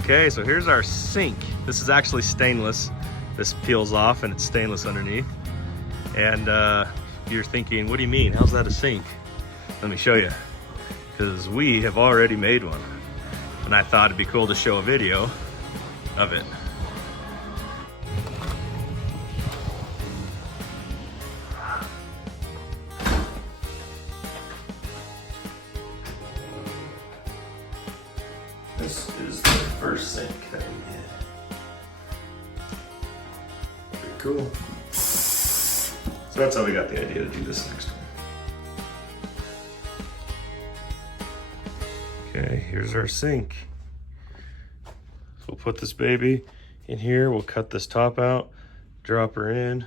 Okay, so here's our sink. This is actually stainless. This peels off and it's stainless underneath. And you're thinking, what do you mean? How's that a sink? Let me show you. Because we have already made one. And I thought it'd be cool to show a video of it. This is the first sink that we did. Pretty cool. So that's how we got the idea to do this next one. Okay, here's our sink. So we'll put this baby in here. We'll cut this top out, drop her in.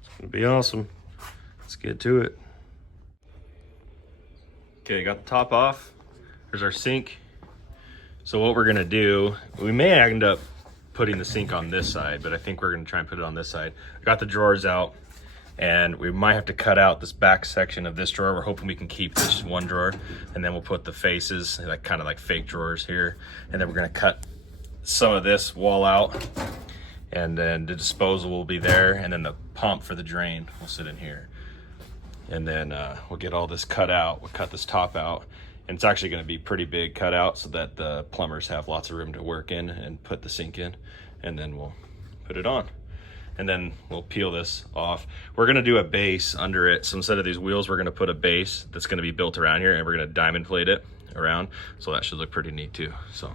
It's gonna be awesome. Let's get to it. Okay, got the top off. Here's our sink. So what we're gonna do, we may end up putting the sink on this side, but I think we're gonna try and put it on this side. I got the drawers out, and we might have to cut out this back section of this drawer. We're hoping we can keep this one drawer, and then we'll put the faces, like kind of like fake drawers here. And then we're gonna cut some of this wall out, and then the disposal will be there, and then the pump for the drain will sit in here. And then we'll get all this cut out. We'll cut this top out. And it's actually gonna be pretty big cut out so that the plumbers have lots of room to work in and put the sink in. And then we'll put it on. And then we'll peel this off. We're gonna do a base under it. So instead of these wheels, we're gonna put a base that's gonna be built around here, and we're gonna diamond plate it around. So that should look pretty neat too. So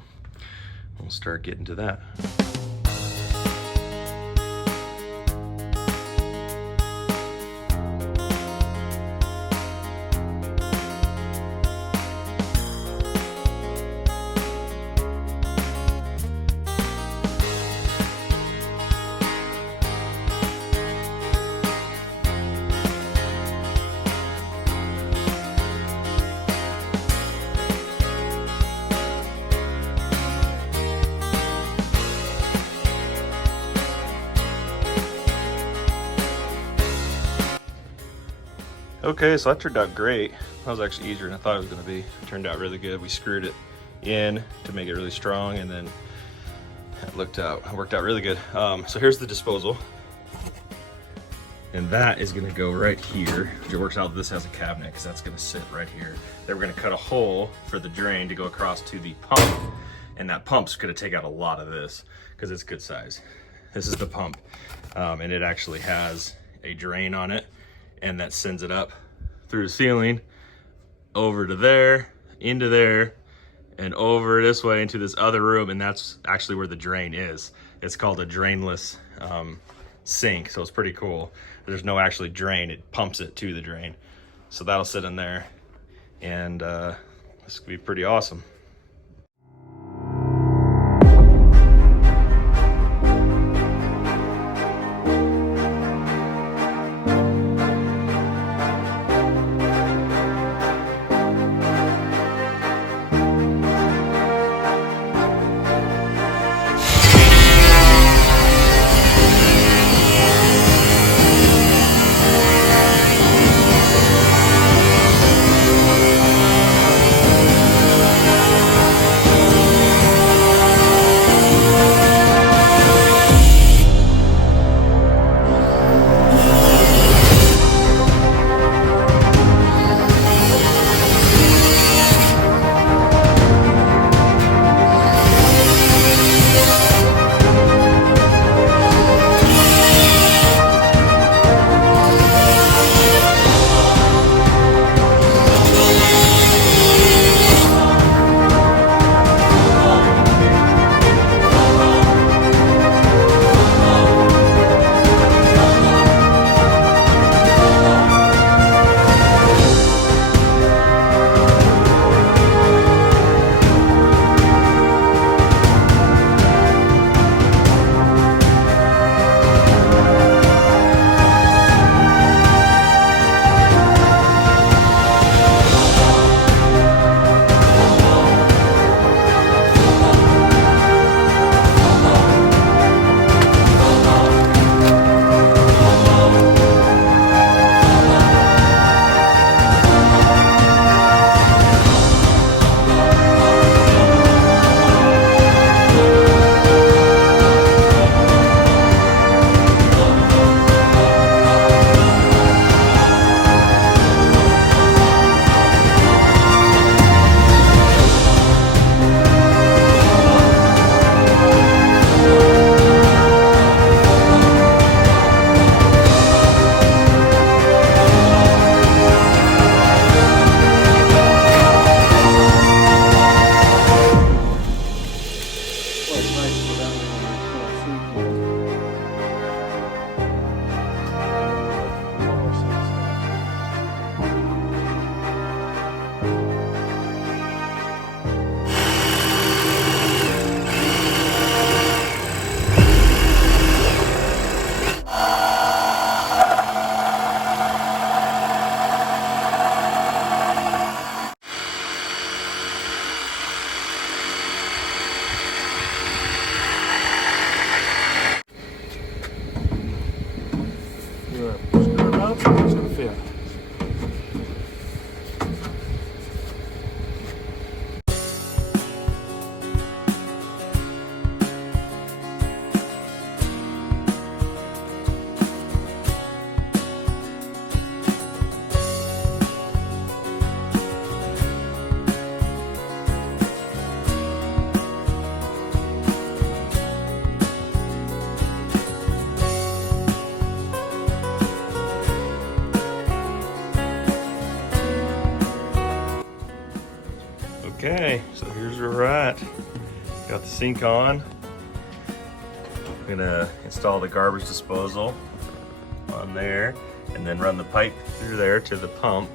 we'll start getting to that. Okay, so that turned out great. That was actually easier than I thought it was gonna be. It turned out really good. We screwed it in to make it really strong, and then it worked out really good. So here's the disposal. And that is gonna go right here. It works out that this has a cabinet because that's gonna sit right here. Then we're gonna cut a hole for the drain to go across to the pump. And that pump's gonna take out a lot of this because it's good size. This is the pump. And it actually has a drain on it, and that sends it up through the ceiling, over to there, into there, and over this way into this other room, and that's actually where the drain is. It's called a drainless sink, so it's pretty cool. There's no actually drain, it pumps it to the drain. So that'll sit in there, and this could be pretty awesome. Got the sink on. I'm gonna install the garbage disposal on there and then run the pipe through there to the pump.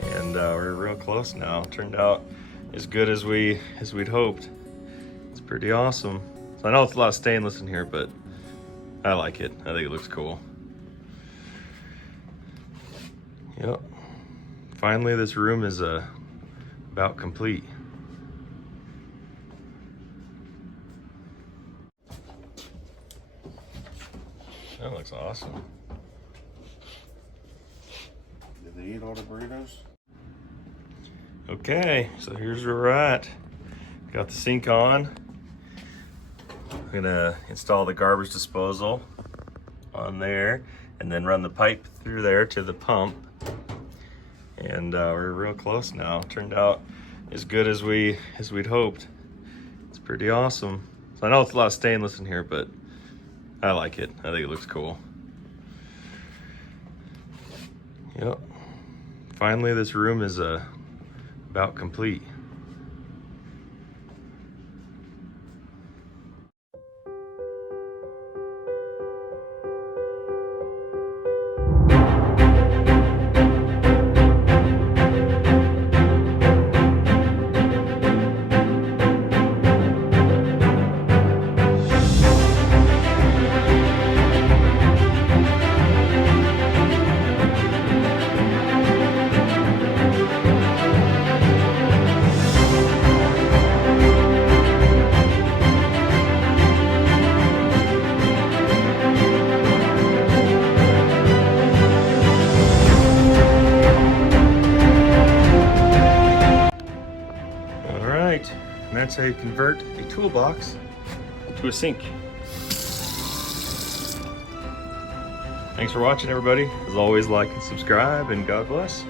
And we're real close now. Turned out as good as we'd hoped. It's pretty awesome. So I know it's a lot of stainless in here, but I like it. I think it looks cool. Yep. Finally, this room is about complete. That looks awesome. Did they eat all the burritos? Okay, so here's where we're at. Got the sink on. I'm gonna install the garbage disposal on there and then run the pipe through there to the pump. And we're real close now. Turned out as good as we'd hoped. It's pretty awesome. So I know it's a lot of stainless in here, but I like it. I think it looks cool. Yep. Finally, this room is about complete. And that's how you convert a toolbox to a sink. Thanks for watching, everybody. As always, like and subscribe, and God bless.